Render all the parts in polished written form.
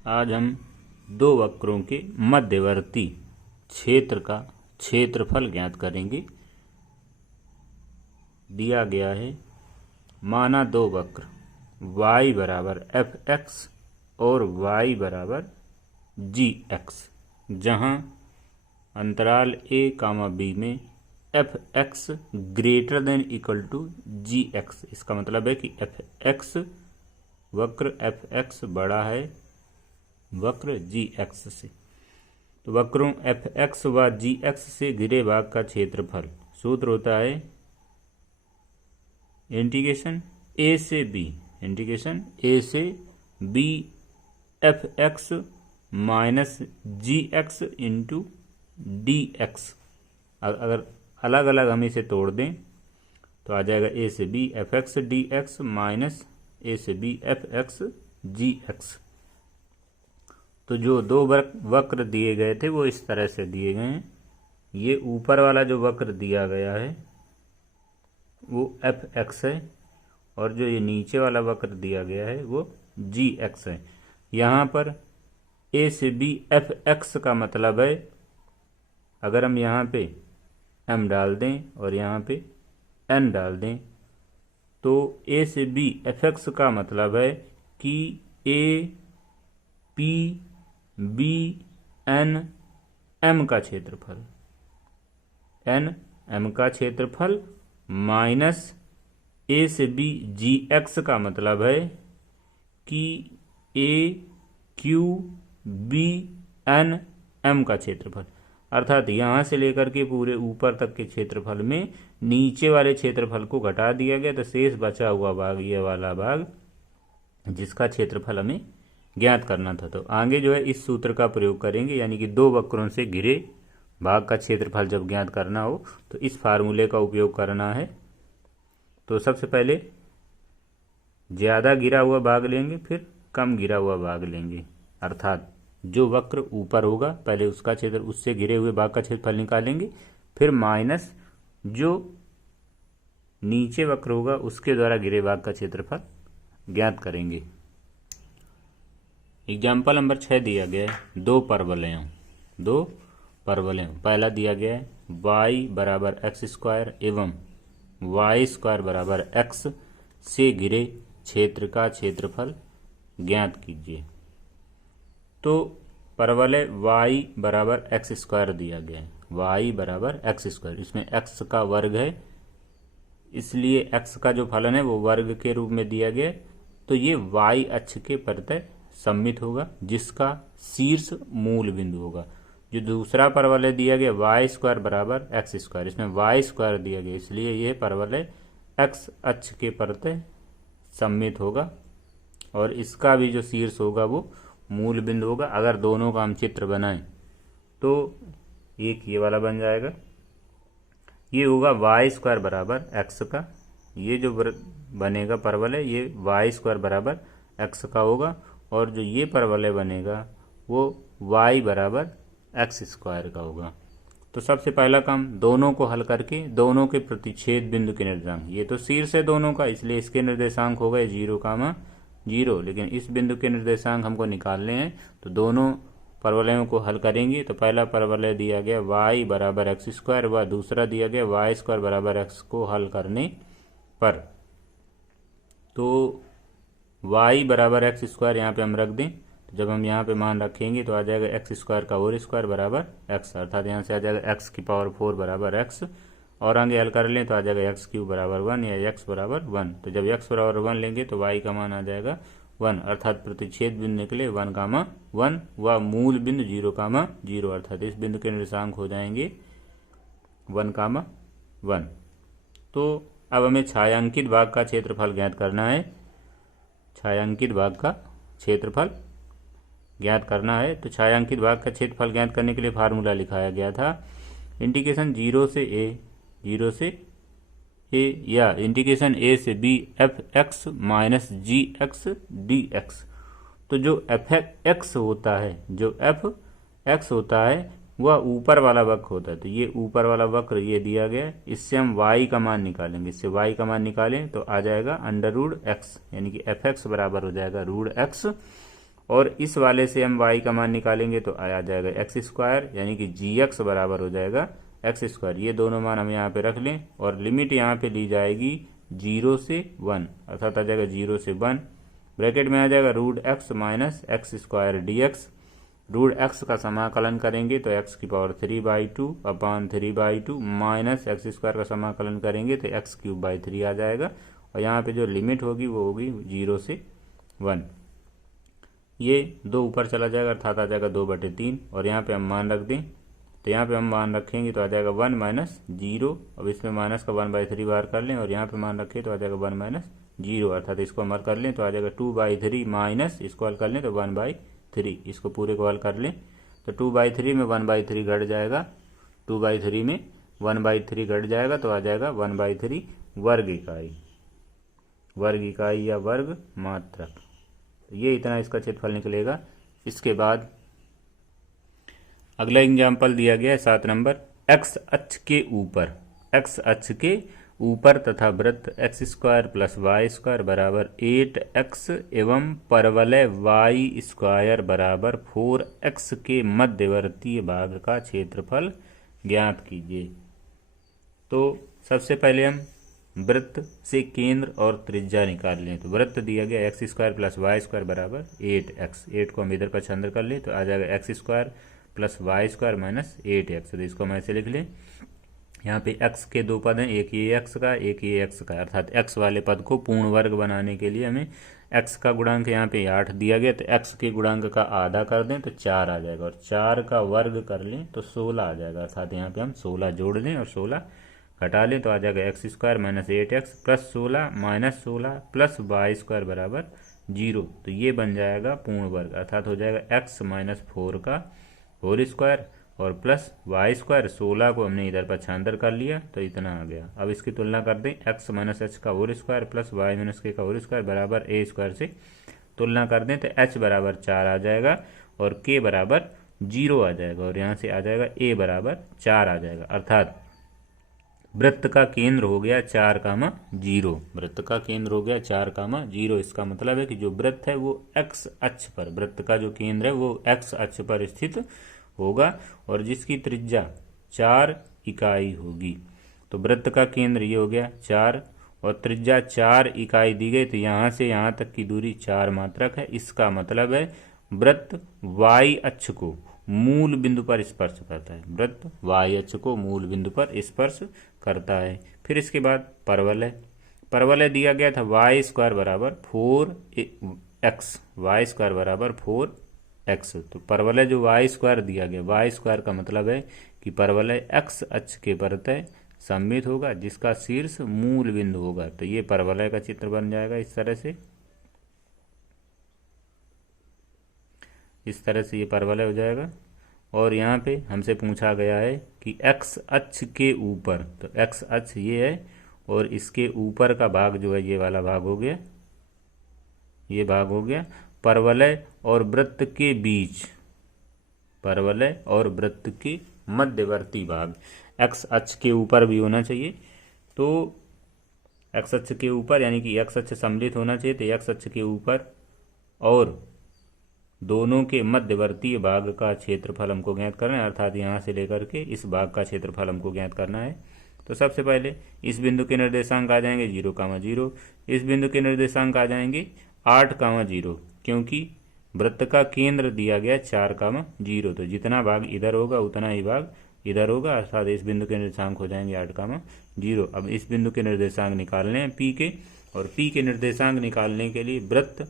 आज हम दो वक्रों के मध्यवर्ती क्षेत्र का क्षेत्रफल ज्ञात करेंगे। दिया गया है, माना दो वक्र y बराबर एफ एक्स और y बराबर जी एक्स, जहाँ अंतराल a कामा b में f x greater than equal to g x. इसका मतलब है कि एफ एक्स वक्र एफ एक्स बड़ा है वक्र जी एक्स से। तो वक्रों एफ एक्स व जी एक्स से घिरे भाग का क्षेत्रफल सूत्र होता है इंटीग्रेशन ए से बी एफ एक्स माइनस जी एक्स इंटू डी एक्स। अगर अलग अलग हम इसे तोड़ दें तो आ जाएगा ए से B F X D X minus A से B F X G X. तो जो दो वक्र दिए गए थे वो इस तरह से दिए गए हैं। ये ऊपर वाला जो वक्र दिया गया है वो एफ एक्स है और जो ये नीचे वाला वक्र दिया गया है वो जी एक्स है। यहाँ पर ए से बी एफ एक्स का मतलब है, अगर हम यहाँ पे एम डाल दें और यहाँ पे एन डाल दें तो ए से बी एफ एक्स का मतलब है कि A P B N M का क्षेत्रफल, एन एम का क्षेत्रफल माइनस ए से बी जी एक्स का मतलब है कि ए क्यू बी एन एम का क्षेत्रफल। अर्थात यहाँ से लेकर के पूरे ऊपर तक के क्षेत्रफल में नीचे वाले क्षेत्रफल को घटा दिया गया, तो शेष बचा हुआ भाग ये वाला भाग जिसका क्षेत्रफल हमें ज्ञात करना था। तो आगे जो है इस सूत्र का प्रयोग करेंगे, यानी कि दो वक्रों से घिरे भाग का क्षेत्रफल जब ज्ञात करना हो तो इस फार्मूले का उपयोग करना है। तो सबसे पहले ज़्यादा गिरा हुआ भाग लेंगे, फिर कम गिरा हुआ भाग लेंगे। अर्थात जो वक्र ऊपर होगा पहले उसका क्षेत्र, उससे घिरे हुए भाग का क्षेत्रफल निकालेंगे, फिर माइनस जो नीचे वक्र होगा उसके द्वारा घिरे भाग का क्षेत्रफल ज्ञात करेंगे। एग्जाम्पल नंबर 6 दिया गया है, दो परवलय। पहला दिया गया है y बराबर एक्स स्क्वायर एवं वाई स्क्वायर बराबर एक्स से घिरे क्षेत्र का क्षेत्रफल ज्ञात कीजिए। तो परवलय y बराबर एक्स स्क्वायर दिया गया है, y बराबर एक्स स्क्वायर, इसमें x का वर्ग है इसलिए x का जो फलन है वो वर्ग के रूप में दिया गया है। तो ये y अक्ष के प्रत्यय सममित होगा जिसका शीर्ष मूल बिंदु होगा। जो दूसरा परवलय दिया गया वाई स्क्वायर बराबर एक्स स्क्वायर, इसमें वाई स्क्वायर दिया गया इसलिए यह परवलय एक्स अक्ष के प्रत्यय सममित होगा और इसका भी जो शीर्ष होगा वो मूल बिंदु होगा। अगर दोनों का हम चित्र बनाएं तो एक ये वाला बन जाएगा, ये होगा वाई स्क्वायर बराबर एक्स का, ये जो बनेगा परवलय ये वाई स्क्वायर बराबर एक्स का होगा और जो ये परवलय बनेगा वो y बराबर एक्स स्क्वायर का होगा। तो सबसे पहला काम दोनों को हल करके दोनों के प्रतिच्छेद बिंदु के निर्देशांक, ये तो शीर्ष है दोनों का इसलिए इसके निर्देशांक हो गए 0, लेकिन इस बिंदु के निर्देशांक हमको निकालने हैं। तो दोनों परवलयों को हल करेंगे। तो पहला परवलय दिया गया y बराबर एक्स स्क्वायर व दूसरा दिया गया वाई स्क्वायर बराबर एक्स को हल करने पर, तो y बराबर एक्स स्क्वायर यहाँ पे हम रख दें। तो जब हम यहाँ पे मान रखेंगे तो आ जाएगा एक्स स्क्वायर का होल स्क्वायर बराबर एक्स, अर्थात यहाँ से आ जाएगा एक्स की पावर 4 बराबर एक्स, और आगे हल कर लें तो आ जाएगा एक्स क्यूब बराबर 1 या एक्स बराबर 1। तो जब एक्स बराबर 1 लेंगे तो y का मान आ जाएगा 1, अर्थात प्रतिच्छेद बिंदु निकले 1, व मूल बिंदु 0, अर्थात इस बिंदु के निर्देशांक हो जाएंगे 1, तो अब हमें छायांकित भाग का क्षेत्रफल ज्ञात करना है। छायांकित भाग का क्षेत्रफल ज्ञात करना है तो छायांकित भाग का क्षेत्रफल ज्ञात करने के लिए फार्मूला लिखाया गया था इंटीग्रेशन 0 से a या इंटीग्रेशन a से b एफ एक्स माइनस जी एक्स डी एक्स। तो जो एफ एक्स होता है, जो एफ एक्स होता है वह ऊपर वाला वक्र होता है। तो ये ऊपर वाला वक्र ये दिया गया, इससे हम y का मान निकालेंगे। इससे y का मान निकालें तो आ जाएगा अंडर रूट एक्स, यानी कि एफ एक्स बराबर हो जाएगा रूट एक्स और इस वाले से हम y का मान निकालेंगे तो आ जाएगा एक्स स्क्वायर, यानी कि gx बराबर हो जाएगा एक्स स्क्वायर। ये दोनों मान हम यहाँ पे रख लें और लिमिट यहाँ पे ली जाएगी 0 से 1, अर्थात आ जाएगा 0 से 1, ब्रैकेट में आ जाएगा root x minus x square d x. Root x का समाकलन करेंगे तो एक्स की power 3/2 upon 3/2 minus x square का समाकलन करेंगे तो एक्स क्यूब बाई 3 आ जाएगा। और यहाँ पे जो लिमिट होगी वो होगी 0 से 1। ये 2 ऊपर चला जाएगा अर्थात आ जाएगा 2/3 और यहाँ पे हम मान रख दें तो यहाँ पे हम मान रखेंगे तो आ जाएगा 1 माइनस 0। अब इसमें माइनस का 1/3 बाहर कर लें और यहाँ पे मान रखें तो आ जाएगा 1 माइनस 0, अर्थात इसको हम हल कर लें तो आ जाएगा 2/3 माइनस इसको हल कर लें तो 1/3, इसको पूरे को हल कर लें तो 2/3 में 1/3 घट जाएगा, 2/3 में 1/3 घट जाएगा तो आ जाएगा 1/3 वर्ग इकाई, वर्ग इकाई या वर्ग मात्रक। तो ये इतना इसका क्षेत्रफल निकलेगा। इसके बाद अगला एग्जाम्पल दिया गया है 7 नंबर। एक्स अक्ष के ऊपर, एक्स अक्ष के ऊपर तथा वृत्त x square plus y square बराबर 8x एवं परवलय वाई स्क्वायर बराबर 4x के मध्यवर्तीय भाग का क्षेत्रफल ज्ञात कीजिए। तो सबसे पहले हम वृत्त से केंद्र और त्रिज्या निकाल लें। तो वृत्त दिया गया x square plus y square बराबर 8x, 8 को हम इधर पक्षांतर कर लें तो आ जाएगा x square plus y square minus 8x। तो इसको हम ऐसे लिख लें, यहाँ पे x के 2 पद हैं, एक ये x का एक ये x का, अर्थात x वाले पद को पूर्ण वर्ग बनाने के लिए हमें x का गुणांक यहाँ पे 8 दिया गया तो x के गुणांक का आधा कर दें तो 4 आ जाएगा और 4 का वर्ग कर लें तो 16 आ जाएगा, अर्थात यहाँ पे हम 16 जोड़ लें और 16 घटा लें तो आ जाएगा x square minus 8x plus 16 minus 16 plus y square बराबर 0। तो ये बन जाएगा पूर्ण वर्ग, अर्थात हो जाएगा x माइनस 4 का होल स्क्वायर और प्लस वाई स्क्वायर, 16 को हमने इधर पक्षांतर कर लिया तो इतना आ गया। अब इसकी तुलना कर दें, एक्स माइनस एच का whole square plus y minus k का होल स्क्वायर बराबर ए स्क्वायर से तुलना कर दें तो एच बराबर 4 आ जाएगा और के बराबर 0 आ जाएगा और यहाँ से आ जाएगा ए बराबर 4 आ जाएगा, अर्थात वृत्त का केंद्र हो गया 4,0, वृत्त का केंद्र हो गया 4,0। इसका मतलब है कि जो वृत्त है वो एक्स अक्ष पर, वृत्त का जो केंद्र है वो एक्स अक्ष पर स्थित होगा और जिसकी त्रिज्या 4 इकाई होगी। तो वृत्त का केंद्र ये हो गया 4 और त्रिज्या 4 इकाई दी गई तो यहाँ से यहाँ तक की दूरी 4 मात्रक है। इसका मतलब है वृत्त वाई अक्ष को मूल बिंदु पर स्पर्श करता है, वृत्त वाई अक्ष को मूल बिंदु पर स्पर्श करता है। फिर इसके बाद परवलय, परवलय दिया गया था वाई स्क्वायर बराबर 4x, वाई स्क्वायर बराबर 4x। तो परवलय जो वाई स्क्वायर दिया गया, वाई स्क्वायर का मतलब है कि परवलय x अक्ष के प्रत्यय सममित होगा जिसका शीर्ष मूल बिंदु होगा। तो ये परवलय का चित्र बन जाएगा इस तरह से, इस तरह से ये परवलय हो जाएगा। और यहाँ पे हमसे पूछा गया है कि x अक्ष के ऊपर, तो x अक्ष ये है और इसके ऊपर का भाग जो है ये वाला भाग हो गया, ये भाग हो गया परवलय और वृत्त के बीच, परवलय और वृत्त के मध्यवर्ती भाग x अक्ष के ऊपर भी होना चाहिए। तो x अक्ष के ऊपर यानी कि x अक्ष सम्मिलित होना चाहिए, तो x अक्ष के ऊपर और दोनों के मध्यवर्तीय भाग का क्षेत्रफल हमको ज्ञात करना है, अर्थात यहाँ से लेकर के इस भाग का क्षेत्रफल हमको ज्ञात करना है। तो सबसे पहले इस बिंदु के निर्देशांक आ जाएंगे 0,0, इस बिंदु के निर्देशांक आ जाएंगे 8,0, क्योंकि वृत्त का केंद्र दिया गया 4,0, तो जितना भाग इधर होगा उतना ही भाग इधर होगा, अर्थात इस बिंदु के निर्देशांक हो जाएंगे 8,0। अब इस बिंदु के निर्देशांक निकालने हैं P के, और P के निर्देशांक निकालने के लिए वृत्त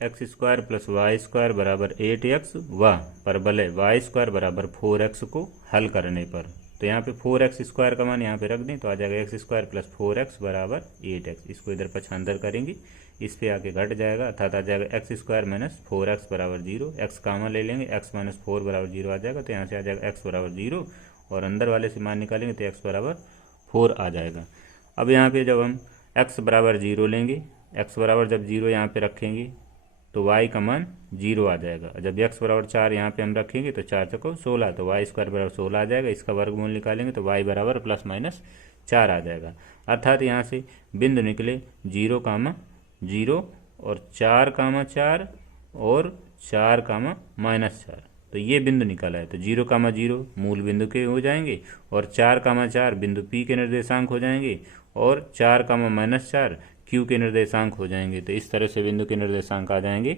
x square plus y square बराबर 8x व परवलय वाई स्क्वायर बराबर 4x को हल करने पर, तो यहाँ पे 4x स्क्वायर का मान यहाँ पे रख दें तो आ जाएगा एक्स स्क्वायर प्लस 4x बराबर 8x। इसको इधर पक्षांतर करेंगे, इस पे आके घट जाएगा, अर्थात आ जाएगा एक्स स्क्वायर माइनस 4x बराबर 0। एक्स कामा ले लेंगे, x माइनस 4 बराबर 0 आ जाएगा, तो यहाँ से आ जाएगा x बराबर 0 और अंदर वाले से मान निकालेंगे तो x बराबर 4 आ जाएगा। अब यहाँ पे जब हम x बराबर 0 लेंगे, x बराबर जब 0 यहाँ पे रखेंगे तो y का मान 0 आ जाएगा। जब x बराबर 4 यहाँ पे हम रखेंगे तो 4 चौको 16, तो वाई स्क्वायर बराबर 16 आ जाएगा। इसका वर्गमूल निकालेंगे तो y बराबर प्लस माइनस 4 आ जाएगा, अर्थात यहाँ से बिंदु निकले 0,0 और 4,4 और 4, तो ये बिंदु निकाला है। तो 0, 0 मूल बिंदु के हो जाएंगे और 4, 4 बिंदु P के निर्देशांक हो जाएंगे और 4, 4 Q के निर्देशांक हो जाएंगे। तो इस तरह से बिंदु के निर्देशांक आ जाएंगे।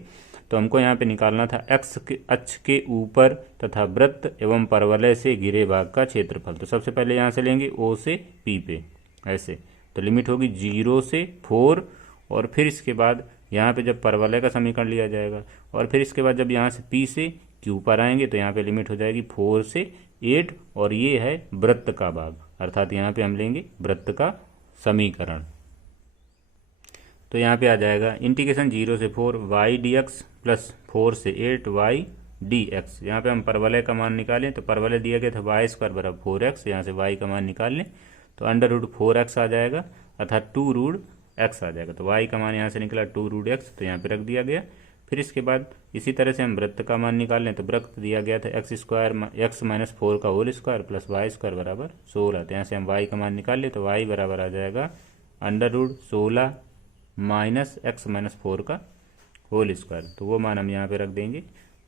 तो हमको यहाँ पे निकालना था x के अक्ष के ऊपर तथा वृत्त एवं परवलय से घिरे भाग का क्षेत्रफल। तो सबसे पहले यहाँ से लेंगे O से P पे ऐसे, तो लिमिट होगी 0 से 4 और फिर इसके बाद यहाँ पे जब परवलय का समीकरण लिया जाएगा और फिर इसके बाद जब यहाँ से P से Q पर आएंगे तो यहाँ पे लिमिट हो जाएगी 4 से 8 और ये है वृत्त का भाग, अर्थात यहाँ पे हम लेंगे वृत्त का समीकरण। तो यहाँ पे आ जाएगा इंटीग्रेशन 0 से 4 y dx प्लस 4 से 8 y dx। यहाँ पे हम परवलय का मान निकालें तो परवलय दिया गया था y² बराबर 4x, यहाँ से y का मान निकाल लें तो √4x आ जाएगा अर्थात 2√x आ जाएगा। तो y का मान यहाँ से निकला 2√x, तो यहाँ पे रख दिया गया। फिर इसके बाद इसी तरह से हम वृत्त का मान निकाल लें तो वृत्त दिया गया था x² x - 4 का होल स्क्वायर प्लस y² बराबर 16। तो यहाँ से हम y का मान निकाल लें तो y बराबर आ जाएगा √16 माइनस x - 4 का होल स्क्वायर। तो वो मान हम यहाँ पे रख देंगे।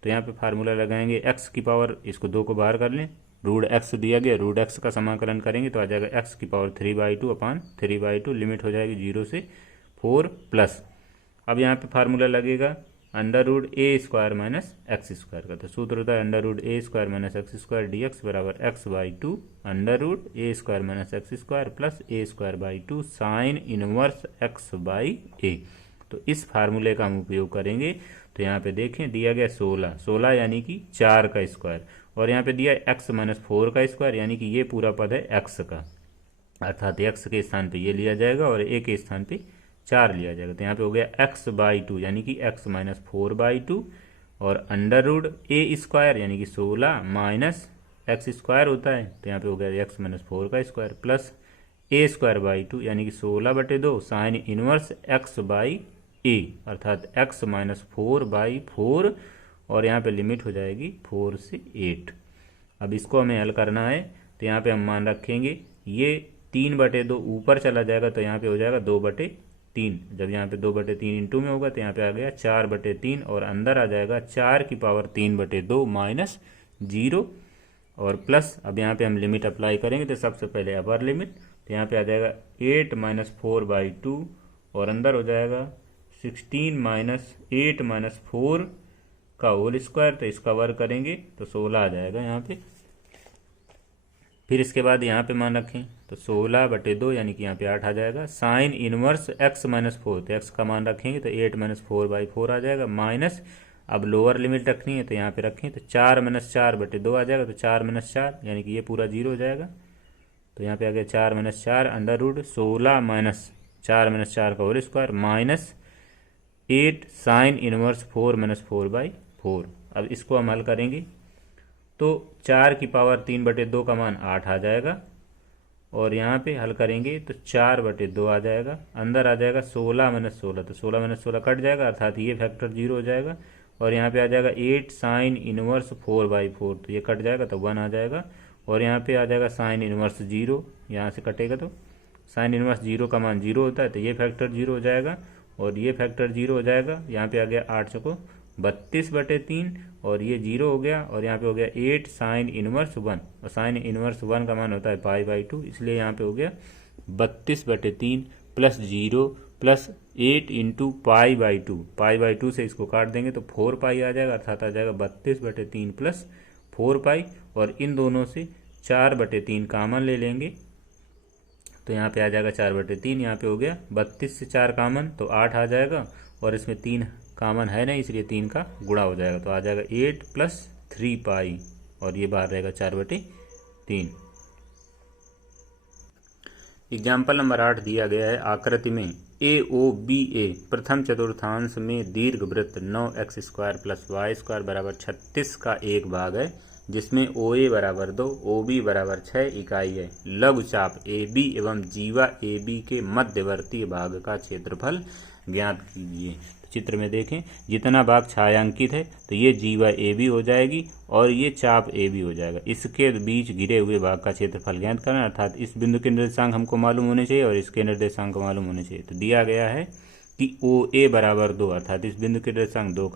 तो यहाँ पे फार्मूला लगाएंगे x की पावर, इसको 2 को बाहर कर लें, √x दिया गया, √x का समाकलन करेंगे तो आ जाएगा x की पावर 3/2 अपान 3/2, लिमिट हो जाएगी 0 से 4 प्लस। अब यहाँ पे फार्मूला लगेगा √a² माइनस x² का। तो सूत्र होता है √a² माइनस x² dx बराबर x/2 √a² minus x² plus a²/2 sine inverse x/a। तो इस फार्मूले का हम उपयोग करेंगे। तो यहाँ पे देखें दिया गया 16 यानी कि 4 का स्क्वायर और यहाँ पे दिया x - 4 का स्क्वायर यानी कि ये पूरा पद है x का, अर्थात x के स्थान पे ये लिया जाएगा और a के स्थान पे 4 लिया जाएगा। तो यहाँ पे हो गया x/2 यानी कि x - 4/2 और √a² यानी कि 16 माइनस x² होता है तो यहाँ पे हो गया x - 4 का स्क्वायर प्लस a²/2 यानी कि 16/2 साइन इनवर्स x/a अर्थात x - 4/4 और यहाँ पे लिमिट हो जाएगी 4 से 8। अब इसको हमें हल करना है तो यहाँ पे हम मान रखेंगे ये 3/2 ऊपर चला जाएगा तो यहाँ पे हो जाएगा 2/3। जब यहाँ पे 2/3 इंटू में होगा तो यहाँ पे आ गया 4/3 और अंदर आ जाएगा 4 की पावर 3/2 माइनस 0 और प्लस। अब यहाँ पे हम लिमिट अप्लाई करेंगे तो सबसे पहले अपर लिमिट, तो यहाँ पे आ जाएगा 8 - 4/2 और अंदर हो जाएगा 16 - 8 - 4 का होल स्क्वायर, तो इसका वर्ग करेंगे तो 16 आ जाएगा यहाँ पे। फिर इसके बाद यहाँ पे मान रखें तो 16/2 यानी कि यहाँ पे 8 आ जाएगा साइन इनवर्स x - 4, तो x का मान रखेंगे तो 8 - 4/4 आ जाएगा माइनस। अब लोअर लिमिट रखनी है तो यहाँ पे रखें तो 4 - 4/2 आ जाएगा तो 4 - 4 यानी कि ये पूरा 0 हो जाएगा। तो यहाँ पे आ गया 4 - 4 √16 माइनस 4 - 4 का whole square minus 8 sine inverse 4 - 4/4। अब इसको हम हल करेंगे तो 4 की पावर 3/2 का मान 8 आ जाएगा और यहाँ पे हल करेंगे तो 4/2 आ जाएगा, अंदर आ जाएगा 16 - 16, तो 16 - 16 कट जाएगा अर्थात ये फैक्टर 0 हो जाएगा और यहाँ पे आ जाएगा 8 साइन इनवर्स 4/4, तो ये कट जाएगा तो 1 आ जाएगा और यहाँ पे आ जाएगा साइन इनवर्स 0, यहाँ से कटेगा तो साइन इनवर्स 0 का मान 0 होता है तो ये फैक्टर 0 हो जाएगा और ये फैक्टर 0 हो जाएगा। यहाँ पे आ गया 8 चौको 32/3 और ये 0 हो गया और यहाँ पे हो गया 8 साइन इनवर्स 1 और साइन इनवर्स 1 का मान होता है π/2, इसलिए यहाँ पे हो गया 32/3 प्लस 0 प्लस 8 इंटू π/2 से इसको काट देंगे तो 4π आ जाएगा अर्थात आ जाएगा 32/3 प्लस 4π और इन दोनों से 4/3 कामन ले लेंगे तो यहाँ पे आ जाएगा 4/3, यहाँ पे हो गया 32 से 4 कामन तो 8 आ जाएगा और इसमें 3 कामन है नहीं इसलिए 3 का गुणा हो जाएगा तो आ जाएगा 8 + 3π और ये बाहर रहेगा 4/3। एग्जाम्पल नंबर 8 दिया गया है आकृति में AOBA प्रथम चतुर्थांश में दीर्घवृत्त 9x² + y² बराबर 36 का एक भाग है जिसमें OA बराबर 2 OB बराबर 6 इकाई है। लघुचाप AB एवं जीवा AB के मध्यवर्ती भाग का क्षेत्रफल ज्ञात कीजिए। चित्र में देखें जितना भाग छायांकित है तो ये जीवा AB हो जाएगी और ये चाप AB हो जाएगा। इसके बीच घिरे हुए भाग का क्षेत्रफल ज्ञात करना अर्थात इस बिंदु के निर्देशांक हमको मालूम होने चाहिए और इसके निर्देशांक मालूम होने चाहिए। तो दिया गया है कि OA बराबर 2 अर्थात इस बिंदु के निर्देशांक 2,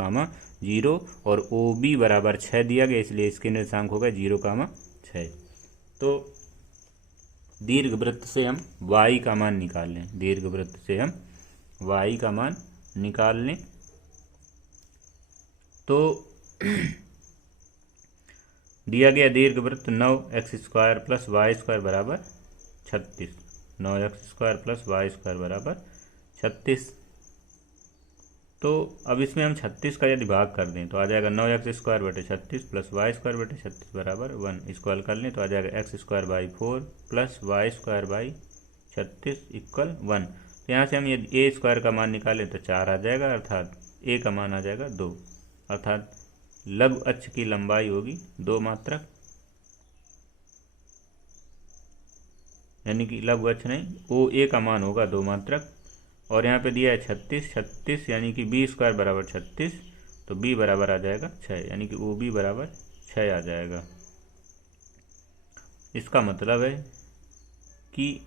0 और OB बराबर 6 दिया गया, इसलिए इसके निर्देशांक होगा 0, 6। तो दीर्घवृत्त से हम y का मान निकाल लें, दीर्घवृत्त से हम y का मान निकाल लें। तो दिया गया दीर्घवृत्त 9x² प्लस y² बराबर 36, 9x² प्लस y² बराबर 36। तो अब इसमें हम 36 का यदि भाग कर दें तो आ जाएगा 9x² बटे 36 प्लस y² बटे 36 बराबर 1। इसको हल कर लें तो आ जाएगा x²/4 प्लस y²/36 इक्वल 1। तो यहाँ से हम यदि a² का मान निकालें तो 4 आ जाएगा, अर्थात a का मान आ जाएगा 2, अर्थात लघु अक्ष की लंबाई होगी 2 मात्रक, यानी कि लघु अक्ष नहीं, OA का मान होगा 2 मात्रक। और यहाँ पे दिया है 36 यानी कि b² बराबर 36, तो b बराबर आ जाएगा 6, यानी कि OB बराबर 6 आ जाएगा। इसका मतलब है कि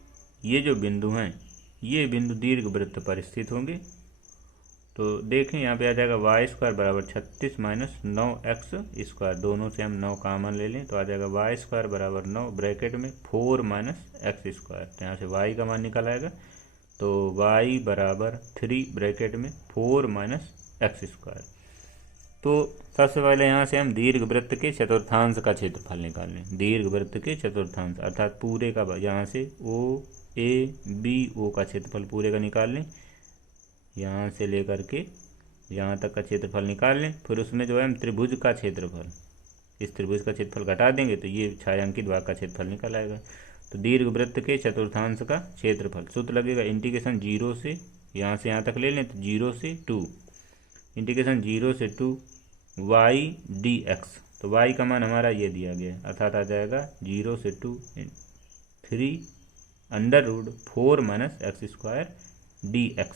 ये जो बिंदु हैं ये बिंदु दीर्घवृत्त पर स्थित होंगे। तो देखें यहाँ पे आ जाएगा y² बराबर 36 माइनस 9x², दोनों से हम 9 कॉमन ले लें तो आ जाएगा y² बराबर 9 ब्रैकेट में 4 माइनस x², तो यहाँ से y का मान निकल आएगा। तो y बराबर 3 ब्रैकेट में 4 माइनस x²। तो सबसे पहले यहाँ से हम दीर्घवृत्त के चतुर्थांश का क्षेत्रफल निकाल लें, दीर्घवृत्त के चतुर्थांश अर्थात पूरे का, यहाँ से OABO का क्षेत्रफल पूरे का निकाल लें, यहाँ से लेकर के यहाँ तक का क्षेत्रफल निकाल लें। फिर उसमें जो है हम त्रिभुज का क्षेत्रफल, इस त्रिभुज का क्षेत्रफल घटा देंगे तो ये छायांकित भाग का क्षेत्रफल निकल आएगा। तो दीर्घवृत्त के चतुर्थांश का क्षेत्रफल सूत्र लगेगा इंटीग्रेशन 0 से यहाँ तक ले लें तो 0 से 2, इंटीग्रेशन 0 से 2 y dx। तो y का मान हमारा ये दिया गया है, अर्थात आ जाएगा 0 से 2 3√4 माइनस x² dx।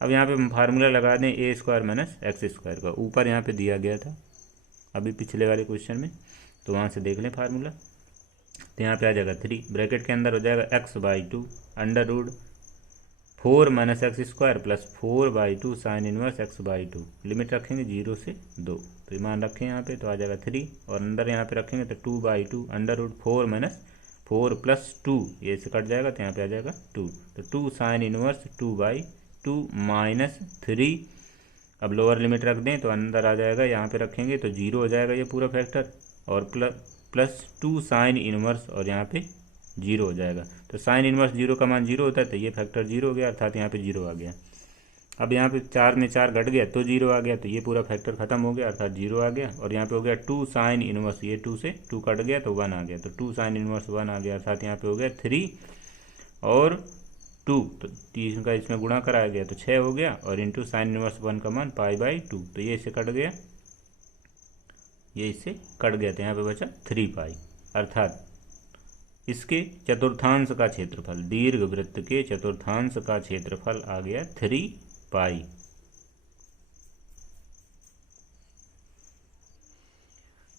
अब यहाँ पे हम फार्मूला लगा दें a² माइनस x² का, ऊपर यहाँ पे दिया गया था अभी पिछले वाले क्वेश्चन में, तो वहाँ से देख लें फार्मूला। तो यहाँ पे आ जाएगा 3 ब्रैकेट के अंदर हो जाएगा x/2 √4 minus x² plus 4/2 sine inverse x/2, limit रखेंगे 0 से 2, तो ये मान रखें यहाँ पे तो आ जाएगा 3, और अंदर यहाँ पे रखेंगे तो 2/2 √4 माइनस 4 प्लस 2, ये से कट जाएगा तो यहाँ पे आ जाएगा 2, तो 2 साइन इनवर्स 2/2 माइनस 3। अब लोअर लिमिट रख दें तो अंदर आ जाएगा, यहाँ पे रखेंगे तो 0 हो जाएगा ये पूरा फैक्टर, और प्लस 2 साइन इनवर्स और यहाँ पे 0 हो जाएगा। तो साइन इनवर्स 0 का मान 0 होता है, तो ये फैक्टर 0 हो गया, अर्थात यहाँ पे 0 आ गया। अब यहाँ पे 4 में 4 घट गया तो 0 आ गया, तो ये पूरा फैक्टर खत्म हो गया, अर्थात 0 आ गया। और यहाँ पे हो गया 2 साइन इनवर्स, ये 2 से 2 कट गया तो 1 आ गया, तो 2 साइन इनवर्स 1 आ गया, अर्थात यहाँ पे हो गया 3 और 2, तो 3 का इसमें गुणा कराया गया तो 6 हो गया, और इंटू साइन इनवर्स 1 का मान π/2, तो ये इससे कट गया, ये इससे कट गया, तो यहाँ पे बचा 3π, अर्थात इसके चतुर्थांश का क्षेत्रफल, दीर्घवृत्त के चतुर्थांश का क्षेत्रफल आ गया 3π।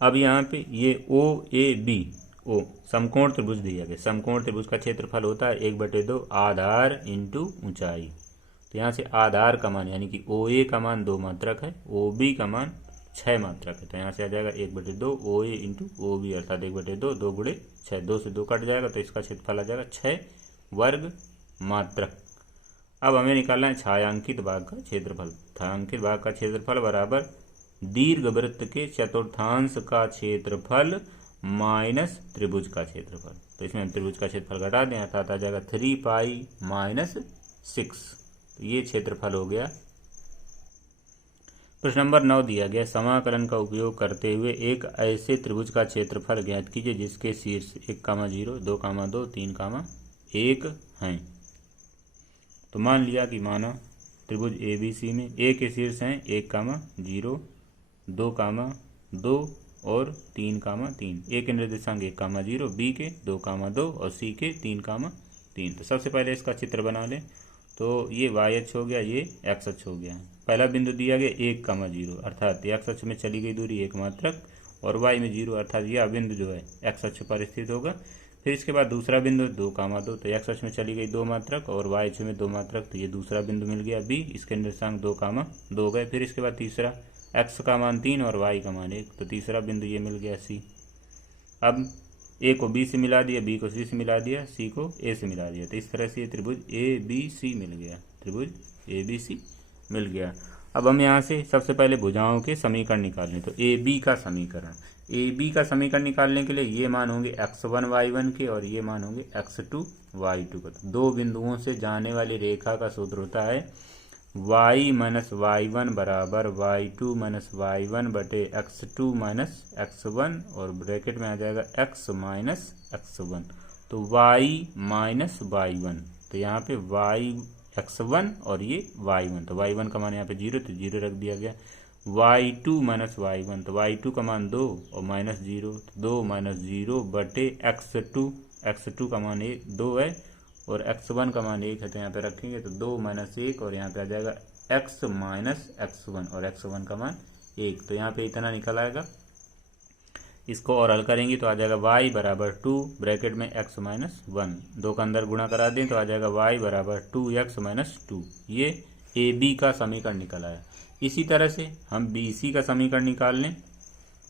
अब यहाँ पे ये OAB समकोण त्रिभुज दिया गया, समकोण त्रिभुज का क्षेत्रफल होता है 1/2 आधार इंटू ऊंचाई। तो यहाँ से आधार का मान यानी कि OA का मान 2 मात्रक है, OB का मान 6 मात्रक है, तो यहाँ से आ जाएगा 1/2 OA इंटू OB, अर्थात 1/2 2 गुणे 6, 2 से 2 कट जाएगा तो इसका क्षेत्रफल आ जाएगा 6 वर्ग मात्रक। अब हमें निकालना है छायांकित भाग का क्षेत्रफल, छायांकित भाग का क्षेत्रफल बराबर दीर्घवृत्त के चतुर्थांश का क्षेत्रफल माइनस त्रिभुज का क्षेत्रफल। तो इसमें हम त्रिभुज का क्षेत्रफल घटा दें, अर्थात आ जाएगा 3π माइनस 6, तो ये क्षेत्रफल हो गया। प्रश्न नंबर 9 दिया गया, समाकलन का उपयोग करते हुए एक ऐसे त्रिभुज का क्षेत्रफल ज्ञात कीजिए जिसके शीर्ष 1,0 2,2 3,1 हैं। तो मान लिया कि माना त्रिभुज ABC में A के शीर्ष हैं 1,0 2,2 और 3,3, A के निर्देशांक 1,0 B के 2,2 और C के 3,3। तो सबसे पहले इसका चित्र बना लें, तो ये y अक्ष हो गया, ये x अक्ष हो गया। पहला बिंदु दिया गया 1,0, अर्थात x अक्ष में चली गई दूरी 1 मात्रक और y में 0, अर्थात यह बिंदु जो है x अक्ष पर स्थित होगा। फिर इसके बाद दूसरा बिंदु 2,2, तो x अक्ष में चली गई 2 मात्रक और y अक्ष में 2 मात्रक, तो ये दूसरा बिंदु मिल गया b, इसके निर्देशांक 2,2 गए। फिर इसके बाद तीसरा x का मान 3 और y का मान 1, तो तीसरा बिंदु ये मिल गया c। अब a को b से मिला दिया, b को c से मिला दिया, c को a से मिला दिया, तो इस तरह से ये त्रिभुज ABC मिल गया, त्रिभुज ABC मिल गया। अब हम यहाँ से सबसे पहले भुजाओं के समीकरण निकाल लें। तो AB का समीकरण, AB का समीकरण निकालने के लिए ये मान होंगे x1 y1 के और ये मान होंगे x2 y2 का। तो दो बिंदुओं से जाने वाली रेखा का सूत्र होता है y माइनस y1 बराबर y2 माइनस y1 बटे x2 माइनस x1 और ब्रैकेट में आ जाएगा x माइनस x1। तो y माइनस y1, तो यहाँ पे y x1 और ये y1, तो y1 का मान यहाँ पे 0, तो 0 रख दिया गया। y2 माइनस y1, तो y2 का मान 2 और माइनस 0, तो 2 माइनस 0 बटे x2 का मान 2 है और x1 का मान 1 है, तो यहाँ पे रखेंगे तो 2 माइनस 1 और यहाँ पे आ जाएगा x माइनस x1 और x1 का मान 1, तो यहाँ पे इतना निकल आएगा। इसको और हल करेंगे तो आ जाएगा y बराबर 2 ब्रैकेट में x माइनस 1, 2 का अंदर गुणा करा दें तो आ जाएगा y बराबर 2x माइनस 2। ये AB का समीकरण निकल आया। इसी तरह से हम BC का समीकरण निकाल लें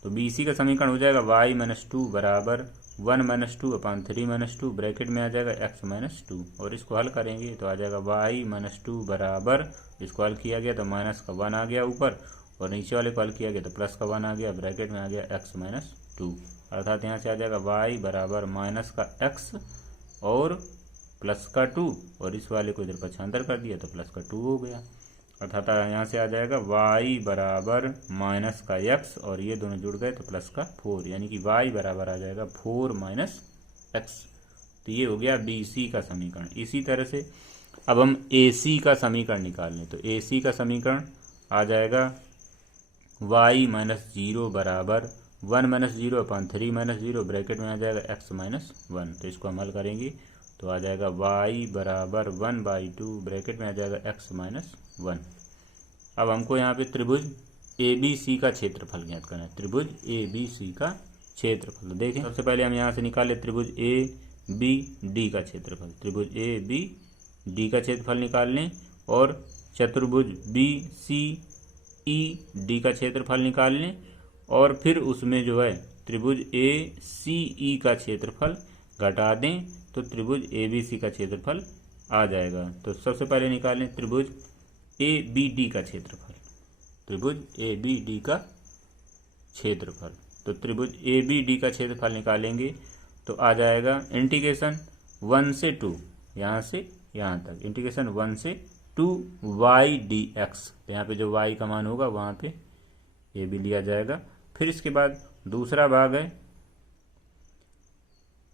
तो BC का समीकरण हो जाएगा y माइनस 2 बराबर 1 माइनस 2 अपान 3 माइनस 2 ब्रैकेट में आ जाएगा x माइनस 2 और इसको हल करेंगे तो आ जाएगा y माइनस 2 बराबर, इसको हल किया गया तो माइनस का 1 आ गया ऊपर और नीचे वाले को हल किया गया तो प्लस का 1 आ गया, ब्रैकेट में आ गया x माइनस 2, अर्थात यहाँ से आ जाएगा y बराबर माइनस का x और प्लस का 2 और इस वाले को इधर पक्षांतर कर दिया तो प्लस का 2 हो गया, अर्थात यहाँ से आ जाएगा y बराबर माइनस का x और ये दोनों जुड़ गए तो प्लस का 4, यानी कि y बराबर आ जाएगा 4 माइनस x। तो ये हो गया BC का समीकरण। इसी तरह से अब हम AC का समीकरण निकाल लें तो AC का समीकरण आ जाएगा y माइनस 0 बराबर 1 माइनस 0 अपान 3 माइनस 0 ब्रैकेट में आ जाएगा x माइनस 1, तो इसको हम हल करेंगे तो आ जाएगा y बराबर 1/2 ब्रैकेट में आ जाएगा x माइनस 1। अब हमको यहाँ पे त्रिभुज ABC का क्षेत्रफल ज्ञात करना है, त्रिभुज ABC का क्षेत्रफल। तो देखें सबसे पहले हम यहाँ से निकाले त्रिभुज ABD का क्षेत्रफल, त्रिभुज ABD का क्षेत्रफल निकाल लें और चतुर्भुज BCED का क्षेत्रफल निकाल लें और फिर उसमें जो है त्रिभुज ACE का क्षेत्रफल घटा दें तो त्रिभुज ABC का क्षेत्रफल आ जाएगा। तो सबसे पहले निकालें त्रिभुज ABD का क्षेत्रफल, त्रिभुज ABD का क्षेत्रफल। तो त्रिभुज ABD का क्षेत्रफल निकालेंगे तो आ जाएगा इंटीग्रेशन 1 से 2, यहाँ से यहाँ तक इंटीग्रेशन 1 से 2y dx, तो यहाँ पे जो y का मान होगा वहाँ पे ये भी लिया जाएगा। फिर इसके बाद दूसरा भाग है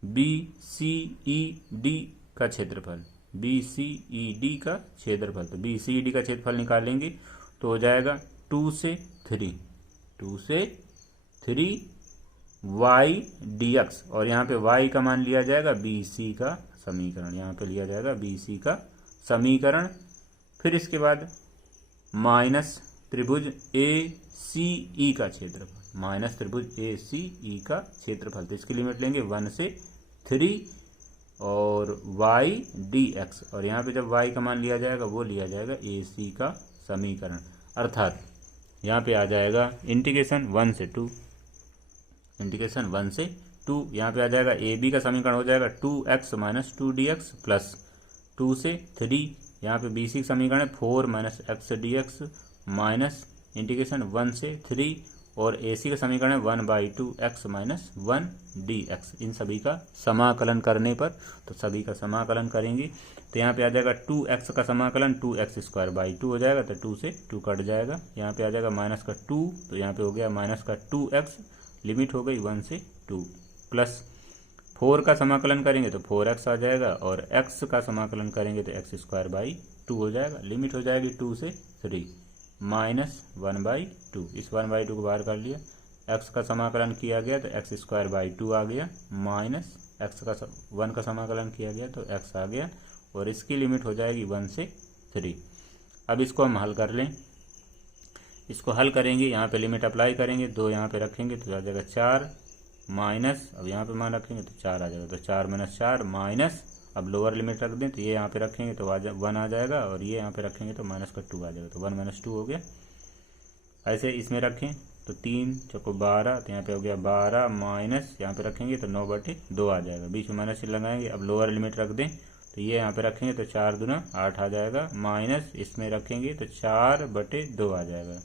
BCED का क्षेत्रफल, BCED का क्षेत्रफल। तो BCED का क्षेत्रफल निकालेंगे तो हो जाएगा 2 से 3 y dx और यहाँ पे y का मान लिया जाएगा BC का समीकरण, यहाँ पे लिया जाएगा BC का समीकरण। फिर इसके बाद माइनस त्रिभुज ACE का क्षेत्रफल, माइनस त्रिभुज ACE का क्षेत्रफल। तो इसकी लिमिट लेंगे 1 से 3 और y dx और यहाँ पे जब y का मान लिया जाएगा वो लिया जाएगा AC का समीकरण, अर्थात यहाँ पे आ जाएगा इंटीग्रेशन 1 से 2, इंटीग्रेशन 1 से 2, यहाँ पे आ जाएगा AB का समीकरण हो जाएगा 2x माइनस 2 dx प्लस 2 से 3, यहाँ पे BC का समीकरण है 4 minus x dx minus integration 1 से 3 और AC का समीकरण है 1/2 x माइनस 1 dx। इन सभी का समाकलन करने पर, तो सभी का समाकलन करेंगे तो यहाँ पे आ जाएगा 2x का समाकलन 2x² 2 हो जाएगा, तो 2 से 2 कट जाएगा, यहाँ पे आ जाएगा माइनस का 2, तो यहाँ पे हो गया माइनस का 2x, लिमिट हो गई 1 से 2, प्लस 4 का समाकलन करेंगे तो 4x आ जाएगा और x का समाकलन करेंगे तो x² 2 हो जाएगा, लिमिट हो जाएगी 2 से 3 माइनस 1/2, इस 1/2 को बाहर कर लिया, x का समाकलन किया गया तो x² 2 आ गया, माइनस x का 1 का समाकलन किया गया तो x आ गया और इसकी लिमिट हो जाएगी 1 से 3। अब इसको हम हल कर लें, इसको हल करेंगे, यहाँ पे लिमिट अप्लाई करेंगे, 2 यहाँ पे रखेंगे तो आ जाएगा 4 माइनस, अब यहाँ पे मान रखेंगे तो 4 आ जाएगा, तो 4 माइनस 4 माइनस, अब लोअर लिमिट रख दें तो ये यहाँ पे रखेंगे तो 1 आ जाएगा, और ये यहाँ पे रखेंगे तो माइनस का 2 आ जाएगा, तो 1 माइनस 2 हो गया। ऐसे इसमें रखें तो 3 चौको 12, तो यहाँ पे हो गया 12 माइनस, यहाँ पे रखेंगे तो 9/2 आ जाएगा, बीच में माइनस लगाएंगे। अब लोअर लिमिट रख दें तो ये यहाँ पे रखेंगे तो 4 दूना 8 आ जाएगा, माइनस इसमें रखेंगे तो 4/2 आ जाएगा।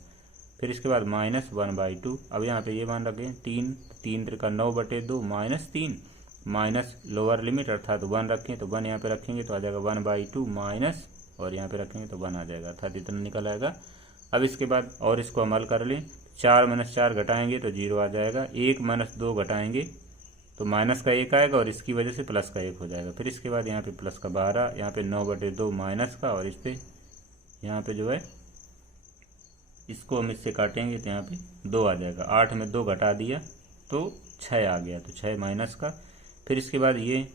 फिर इसके बाद -1/2, अब यहाँ पे ये मान रखें 3 3 Trika 9/2 minus 3 minus lower limit अर्थात 1 रखें तो 1 यहाँ पे रखेंगे तो आ जाएगा 1/2 माइनस, और यहाँ पे रखेंगे तो 1 आ जाएगा, अर्थात इतना निकल आएगा। अब इसके बाद और इसको अमल कर लें, 4 माइनस 4 घटाएंगे तो 0 आ जाएगा, 1 माइनस 2 घटाएंगे तो माइनस का 1 आएगा, और इसकी वजह से प्लस का 1 हो जाएगा। फिर इसके बाद यहाँ पे प्लस का 12, यहाँ पे 9/2 माइनस का, और इस पे यहाँ पे जो है इसको हम इससे काटेंगे तो यहाँ पे 2 आ जाएगा, 8 में 2 घटा दिया तो 6 आ गया, तो 6 माइनस का। फिर इसके बाद ये,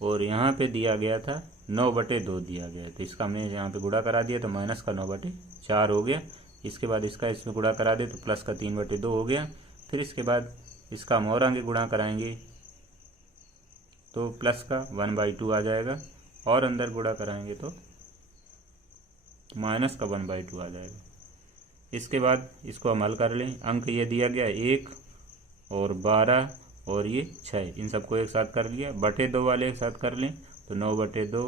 और यहाँ पे दिया गया था 9/2 दिया गया, तो इसका हमने यहाँ पे गुणा करा दिया तो माइनस का 9/4 हो गया। इसके बाद इसका इसमें गुणा करा दे तो प्लस का 3/2 हो गया। फिर इसके बाद इसका हम और आगे गुणा कराएंगे तो प्लस का 1/2 आ जाएगा, और अंदर गुणा कराएंगे तो माइनस का 1/2 आ जाएगा। इसके बाद इसको हम हल कर लें, अंक ये दिया गया 1 और 12 और ये 6, इन सबको एक साथ कर लिया, बटे 2 वाले एक साथ कर लें तो 9/2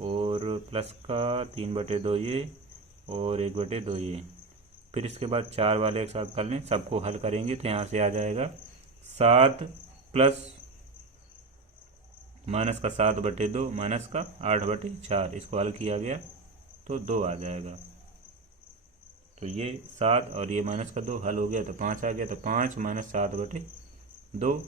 और प्लस का 3/2 ये और 1/2 ये। फिर इसके बाद 4 वाले एक साथ कर लें, सबको हल करेंगे तो यहाँ से आ जाएगा 7 प्लस माइनस का 7/2 माइनस का 8/4, इसको हल किया गया तो 2 आ जाएगा। तो ये 7 और ये माइनस का 2 हल हो गया तो 5 आ गया, तो 5 माइनस 7/2,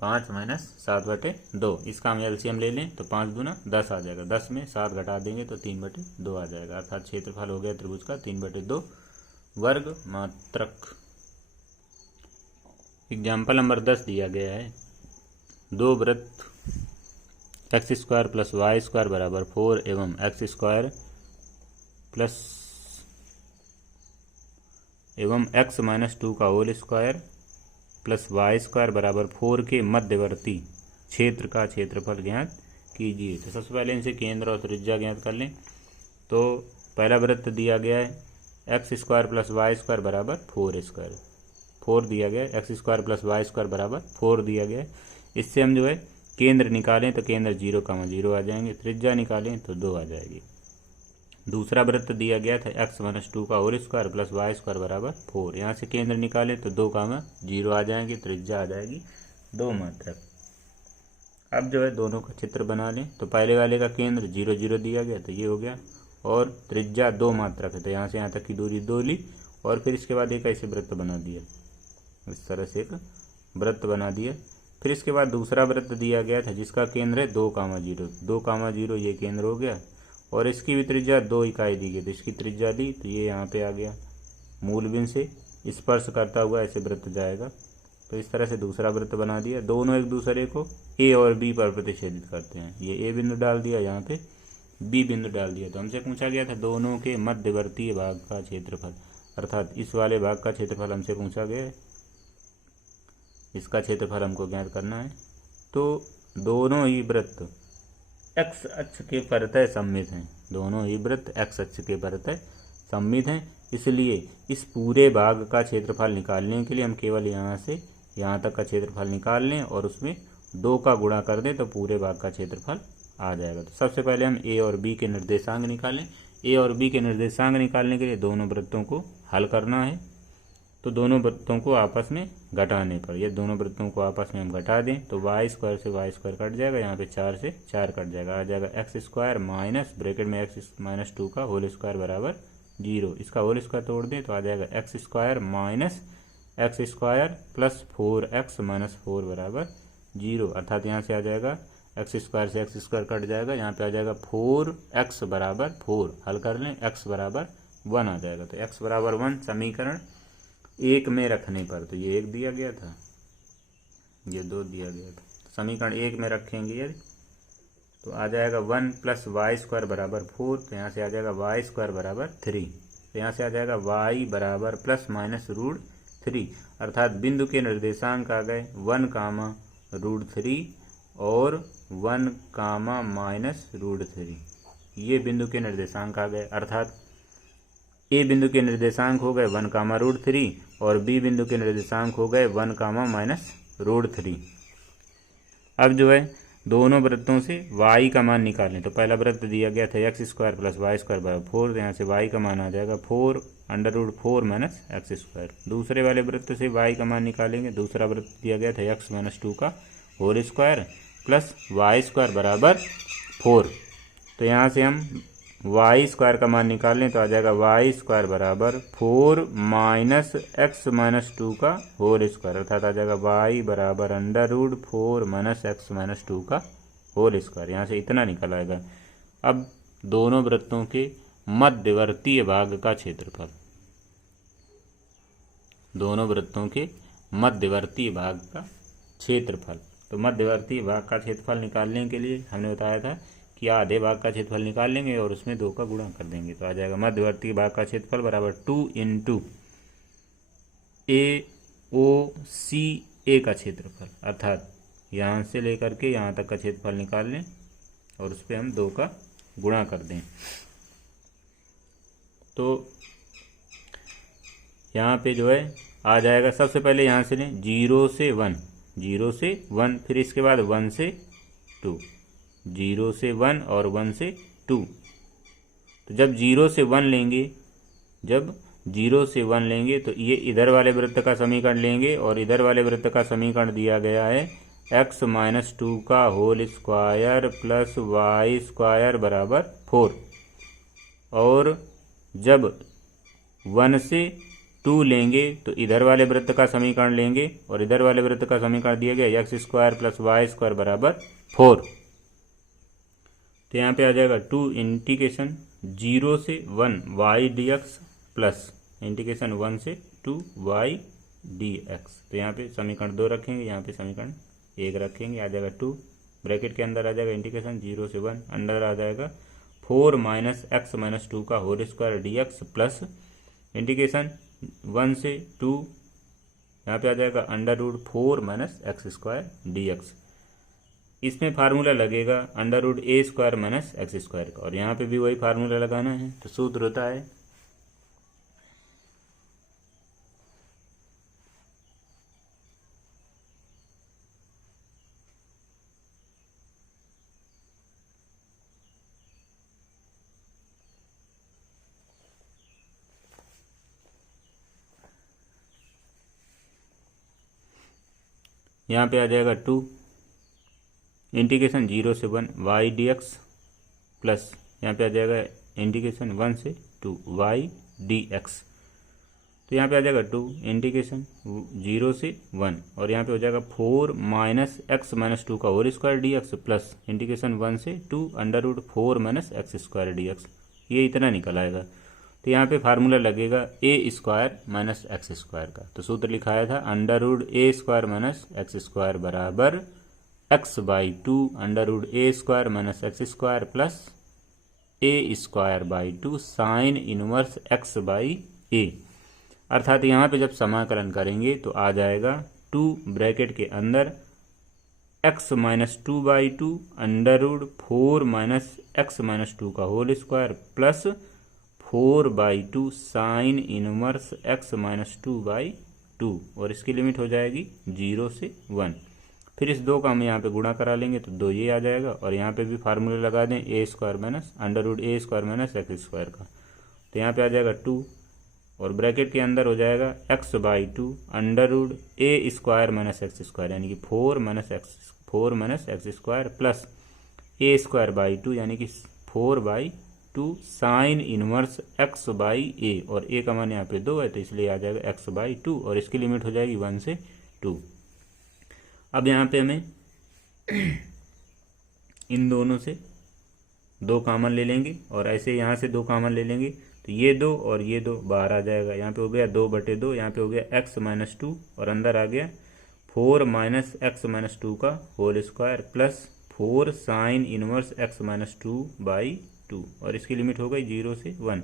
5 माइनस 7/2, इसका हम एलसीएम ले लें तो 5 दूना 10 आ जाएगा, 10 में 7 घटा देंगे तो 3/2 आ जाएगा, अर्थात क्षेत्रफल हो गया त्रिभुज का 3/2 वर्ग मात्रक। एग्जाम्पल नंबर 10 दिया गया है, दो वृत्त x² + y² बराबर 4 एवं x² प्लस एवं x - 2 का होल स्क्वायर प्लस y² बराबर 4 के मध्यवर्ती क्षेत्र का क्षेत्रफल ज्ञात कीजिए। तो सबसे पहले इनसे केंद्र और त्रिज्या ज्ञात कर लें। तो पहला वृत्त दिया गया है x² + y² बराबर 4² 4 दिया गया है, x² + y² बराबर 4 दिया गया है। इससे हम जो है केंद्र निकालें तो केंद्र 0,0 आ जाएंगे, त्रिज्या निकालें तो 2 आ जाएगी। दूसरा वृत्त दिया गया था x - 2 का होल स्क्वायर प्लस y² बराबर 4, यहाँ से केंद्र निकालें तो 2,0 आ जाएंगे, त्रिज्या आ जाएगी 2 मात्रक। अब जो है दोनों का चित्र बना लें। तो पहले वाले का केंद्र 0, 0 दिया गया तो ये हो गया, और त्रिज्या 2 मात्रक है तो यहाँ से यहाँ तक की दूरी 2 ली, और फिर इसके बाद एक ऐसे वृत्त बना दिया, इस तरह से एक वृत्त बना दिया। फिर इसके बाद दूसरा वृत्त दिया गया था जिसका केंद्र है 2,0, 2,0 ये केंद्र हो गया, और इसकी भी त्रिज्या 2 इकाई दी गई तो इसकी त्रिज्या दी तो ये यहाँ पे आ गया, मूल बिंदु से स्पर्श करता हुआ ऐसे वृत्त जाएगा। तो इस तरह से दूसरा वृत्त बना दिया, दोनों एक दूसरे को ए और बी पर प्रतिच्छेदित करते हैं, ये ए बिंदु डाल दिया, यहाँ पे बी बिंदु डाल दिया। तो हमसे पूछा गया था दोनों के मध्यवर्ती भाग का क्षेत्रफल, अर्थात इस वाले भाग का क्षेत्रफल हमसे पूछा गया है, इसका क्षेत्रफल हमको ज्ञात करना है। तो दोनों ही वृत्त एक्स अक्ष के परतः सममित हैं, दोनों ही वृत्त एक्स अक्ष के परतः सममित हैं, इसलिए इस पूरे भाग का क्षेत्रफल निकालने के लिए हम केवल यहाँ से यहाँ तक का क्षेत्रफल निकाल लें और उसमें 2 का गुणा कर दें तो पूरे भाग का क्षेत्रफल आ जाएगा। तो सबसे पहले हम ए और बी के निर्देशांक निकालें। ए और बी के निर्देशांक निकालने के लिए दोनों वृत्तों को हल करना है। तो दोनों वृत्तों को आपस में घटाने पर, ये दोनों वृत्तों को आपस में हम घटा दें तो y² से y² कट जाएगा, यहाँ पे 4 से 4 कट जाएगा, आ जाएगा x² माइनस ब्रैकेट में x - 2 का होल स्क्वायर बराबर 0, इसका होल स्क्वायर तोड़ दें तो आ जाएगा x² minus x² plus 4x - 4 बराबर 0, अर्थात यहाँ से आ जाएगा x² से x² कट जाएगा, यहाँ पे आ जाएगा 4x बराबर 4, हल कर लें x बराबर 1 आ जाएगा। तो x बराबर 1 समीकरण 1 में रखने पर, तो ये 1 दिया गया था, ये 2 दिया गया था, तो समीकरण 1 में रखेंगे ये तो आ जाएगा 1 + y² बराबर 4, तो यहाँ से आ जाएगा y² बराबर 3, तो यहाँ से आ जाएगा y बराबर प्लस माइनस रूट 3, अर्थात बिंदु के निर्देशांक आ गए 1 कामा रूट 3 और 1 कामा माइनस रूट 3। ये बिंदु के निर्देशांक आ गए, अर्थात ए बिंदु के निर्देशांक हो गए 1 कामा रूट 3 और बी बिंदु के निर्देशांक हो गए 1 कामा माइनस रूट 3। अब जो है दोनों वृत्तों से y का मान निकालें। तो पहला वृत्त दिया गया था x square plus y square बराबर 4, तो यहाँ से y का मान आ जाएगा 4 under root 4 minus x square. दूसरे वाले वृत्त से y का मान निकालेंगे। दूसरा वृत्त दिया गया था x माइनस 2 का whole square plus y square बराबर 4। तो यहाँ से हम वाई स्क्वायर का मान निकाल लें तो आ जाएगा वाई स्क्वायर बराबर 4 माइनस एक्स माइनस 2 का होल स्क्वायर, अर्थात आ जाएगा वाई बराबर under root 4 minus x minus 2 का होल स्क्वायर। यहाँ से इतना निकल आएगा। अब दोनों वृत्तों के मध्यवर्तीय भाग का क्षेत्रफल, दोनों वृत्तों के मध्यवर्तीय भाग का क्षेत्रफल। तो मध्यवर्तीय भाग का क्षेत्रफल निकालने के लिए हमने बताया था कि आधे भाग का क्षेत्रफल निकाल लेंगे और उसमें 2 का गुणा कर देंगे। तो आ जाएगा मध्यवर्ती भाग का क्षेत्रफल बराबर 2 इंटू ए ओ सी ए का क्षेत्रफल, अर्थात यहाँ से लेकर के यहाँ तक का क्षेत्रफल निकाल लें और उस पर हम 2 का गुणा कर दें। तो यहाँ पे जो है आ जाएगा, सबसे पहले यहाँ से लें 0 से 1, 0 से 1, फिर इसके बाद 1 से 2, 0 से 1 और 1 से 2। तो जब 0 से 1 लेंगे, जब 0 से 1 लेंगे तो ये इधर वाले वृत्त का समीकरण लेंगे और इधर वाले वृत्त का समीकरण दिया गया है x माइनस 2 का whole square plus y square बराबर 4। और जब 1 से 2 लेंगे तो इधर वाले वृत्त का समीकरण लेंगे और इधर वाले वृत्त का समीकरण दिया गया x square plus y square बराबर 4। तो यहाँ पे आ जाएगा 2 इंटीग्रेशन 0 से 1 y dx प्लस इंटीग्रेशन 1 से 2 y dx। तो यहाँ पे समीकरण 2 रखेंगे, यहाँ पे समीकरण 1 रखेंगे, आ जाएगा 2, ब्रैकेट के अंदर आ जाएगा इंटीग्रेशन 0 से 1, अंदर आ जाएगा 4 माइनस एक्स माइनस 2 का whole square dx plus integration 1 से 2, यहाँ पे आ जाएगा under root 4 minus x square dx। इसमें फार्मूला लगेगा अंडर रूट ए स्क्वायर माइनस एक्स स्क्वायर का, और यहाँ पे भी वही फार्मूला लगाना है। तो सूत्र होता है यहाँ पे आ जाएगा 2 इंटीग्रेशन 0 से 1 y dx प्लस यहाँ पे आ जाएगा इंटीग्रेशन 1 से 2 y dx। तो यहाँ पे आ जाएगा 2 इंटीग्रेशन 0 से 1 और यहाँ पे हो जाएगा 4 माइनस एक्स माइनस 2 का whole square dx plus integration 1 से 2 under root 4 minus x square dx। ये इतना निकल आएगा। तो यहाँ पे फार्मूला लगेगा A square minus x square का। तो सूत्र लिखाया था अंडर रूट ए स्क्वायर माइनस एक्स स्क्वायर बराबर X by 2 under root A square minus x square plus A square by 2 sine inverse X by A. अर्थात यहाँ पे जब समाकलन करेंगे तो आ जाएगा 2 ब्रैकेट के अंदर x minus 2 by 2 under root 4 minus x minus 2 का whole square plus 4 by 2 sine inverse x minus 2 by 2, और इसकी लिमिट हो जाएगी 0 से 1। फिर इस 2 का हम यहाँ पे गुणा करा लेंगे तो 2 ये आ जाएगा, और यहाँ पे भी फार्मूला लगा दें ए स्क्वायर माइनस अंडर रूट ए स्क्वायर माइनस एक्स स्क्वायर का। तो यहाँ पे आ जाएगा 2 और ब्रैकेट के अंदर हो जाएगा X by 2 under root A square minus x square यानी कि 4 minus x square plus A square by 2 यानी कि 4 by 2 sine inverse X by A, और ए का मान यहाँ पे 2 है तो इसलिए आ जाएगा एक्स बाई 2, और इसकी लिमिट हो जाएगी 1 से 2। अब यहाँ पे हमें इन दोनों से 2 कॉमन ले लेंगे और ऐसे यहाँ से 2 कॉमन ले लेंगे तो ये 2 और ये 2 बाहर आ जाएगा। यहाँ पे हो गया 2/2, यहाँ पे हो गया एक्स माइनस 2 और अंदर आ गया 4 माइनस एक्स माइनस 2 का whole square plus 4 sine inverse x minus 2 by 2, और इसकी लिमिट हो गई 0 से 1।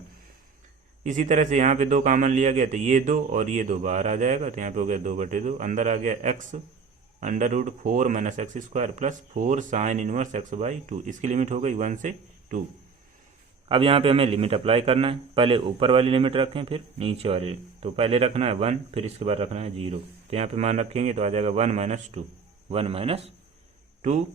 इसी तरह से यहाँ पे 2 कॉमन लिया गया तो ये 2 और ये 2 बाहर आ जाएगा, तो यहाँ पे हो गया 2/2, अंदर आ गया x √4 - x² plus 4 sine inverse x/2। इसकी लिमिट हो गई 1 से 2। अब यहाँ पे हमें लिमिट अप्लाई करना है। पहले ऊपर वाली लिमिट रखें फिर नीचे वाली, तो पहले रखना है 1, फिर इसके बाद रखना है 0। तो यहाँ पे मान रखेंगे तो आ जाएगा 1 - 2, 1 - 2,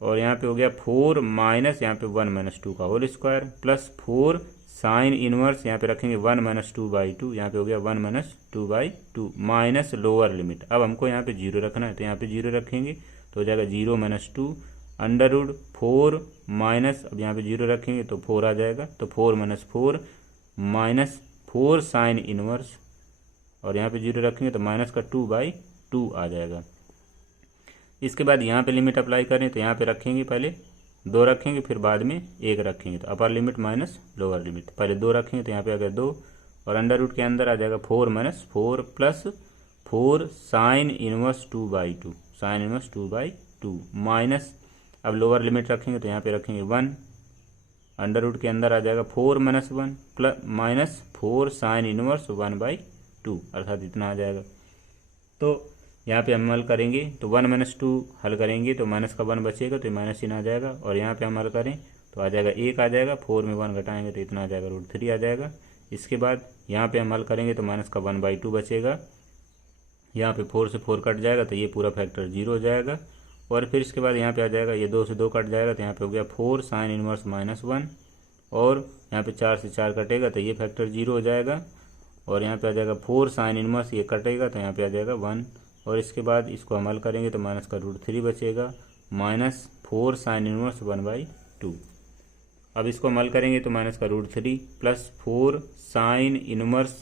और यहाँ पे हो गया 4 माइनस यहाँ पे 1 - 2 का whole square plus 4 sine inverse, यहाँ पे रखेंगे 1 - 2/2, यहाँ पे हो गया 1 - 2/2 माइनस लोअर लिमिट। अब हमको यहाँ पे 0 रखना है, तो यहाँ पे 0 रखेंगे तो हो जाएगा 0 - 2 √4 माइनस, अब यहाँ पे 0 रखेंगे तो 4 आ जाएगा, तो 4 - 4 माइनस 4 साइन इनवर्स, और यहाँ पे 0 रखेंगे तो माइनस का 2/2 आ जाएगा। इसके बाद यहाँ पे लिमिट अप्लाई करें तो यहाँ पे रखेंगे, पहले 2 रखेंगे फिर बाद में 1 रखेंगे, तो upper limit minus lower limit. पहले 2 रखेंगे तो यहाँ पे आ गया 2, और अंडर रूट के अंदर आ जाएगा 4 - 4 plus 4 sine inverse 2/2, sine inverse 2/2 minus, अब लोअर लिमिट रखेंगे तो यहाँ पे रखेंगे 1, अंडर रूट के अंदर आ जाएगा 4 - 1 प्लस माइनस 4 साइन इनवर्स 1/2, अर्थात इतना आ जाएगा। तो यहाँ पे हम हल करेंगे तो 1 - 2 हल करेंगे तो माइनस का 1 बचेगा, तो माइनस चिन्ह आ जाएगा, और यहाँ पे हम हल करें तो आ जाएगा 1 आ जाएगा, 4 में 1 घटाएंगे तो इतना आ जाएगा, √3 आ जाएगा। इसके बाद यहाँ पे हम हल करेंगे तो माइनस का 1/2 बचेगा, यहाँ पे 4 से 4 कट जाएगा तो ये पूरा फैक्टर 0 हो जाएगा, और फिर इसके बाद यहाँ पे आ जाएगा ये 2 से 2 कट जाएगा तो यहाँ पे हो गया 4 साइन इनवर्स -1, और यहाँ पे 4 से 4 कटेगा तो ये फैक्टर 0 हो जाएगा, और यहाँ पे आ जाएगा 4 साइन इनवर्स, ये कटेगा तो यहाँ पे आ जाएगा 1, और इसके बाद इसको हम हल करेंगे तो माइनस का √3 बचेगा माइनस 4 साइन इनवर्स 1/2। अब इसको हम हल करेंगे तो माइनस का √3 प्लस 4 साइन इनवर्स,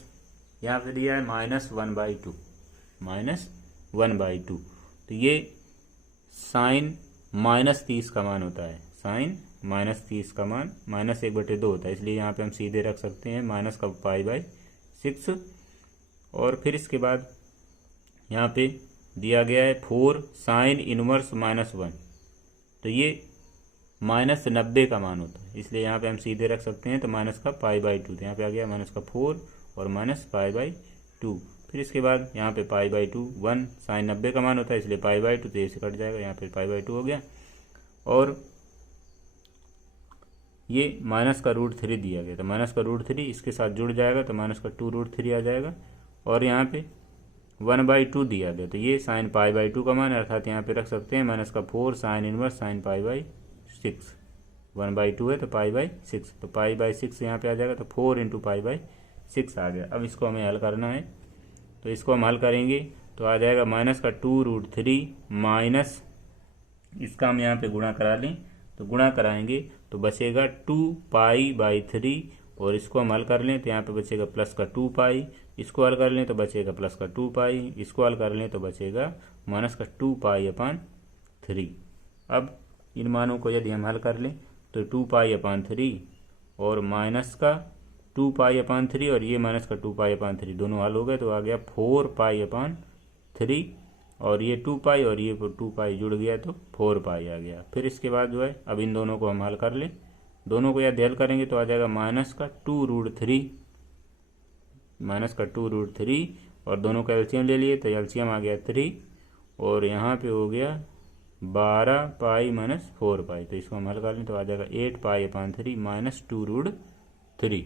यहाँ पे दिया है -1/2, -1/2, तो ये साइन -30 का मान होता है, साइन -30 का मान -1/2 होता है, इसलिए यहाँ पे हम सीधे रख सकते हैं माइनस का π/6। और फिर इसके बाद यहाँ पे दिया गया है 4 साइन इनवर्स -1, तो ये -90 का मान होता है, इसलिए यहाँ पे हम सीधे रख सकते हैं तो माइनस का π/2, तो यहाँ पे आ गया माइनस का 4 और माइनस π/2। फिर इसके बाद यहाँ पे π/2 1 साइन 90 का मान होता है, इसलिए π/2 तो ये से कट जाएगा, यहाँ पे π/2 हो गया, और ये माइनस का √3 दिया गया, तो माइनस का √3 इसके साथ जुड़ जाएगा तो माइनस का 2√3 आ जाएगा, और यहाँ पे 1/2 दिया गया, तो ये साइन π/2 का मान है, अर्थात यहाँ पे रख सकते हैं माइनस का 4 साइन इनवर्स साइन π/6, 1/2 है तो π/6, तो π/6 यहाँ पे आ जाएगा, तो 4 × π/6 आ गया। अब इसको हमें हल करना है, तो इसको हम हल करेंगे तो आ जाएगा माइनस का 2√3 माइनस, इसका हम यहाँ पे गुणा करा लें, तो गुणा कराएंगे तो बचेगा 2π/3, और इसको हम हल कर लें तो यहाँ पे बचेगा प्लस का 2π, इसको हल कर लें तो बचेगा प्लस का 2π, इसको हल कर लें तो बचेगा माइनस का 2π/3। अब इन मानों को यदि हम हल कर लें तो 2π/3 और माइनस का 2π/3 और ये माइनस का 2π/3 दोनों हल हो गए, तो आ गया 4π/3, और ये 2π और ये 2π जुड़ गया तो 4π आ गया। फिर इसके बाद जो है अब इन दोनों को हम हल कर लें, दोनों को यदि हल करेंगे तो आ जाएगा माइनस का 2√3, और दोनों का एलसीएम ले लिए तो एलसीएम आ गया 3, और यहाँ पे हो गया 12π - 4π, तो इसको हम हल कर लें तो आ जाएगा 8π/3 -2√3।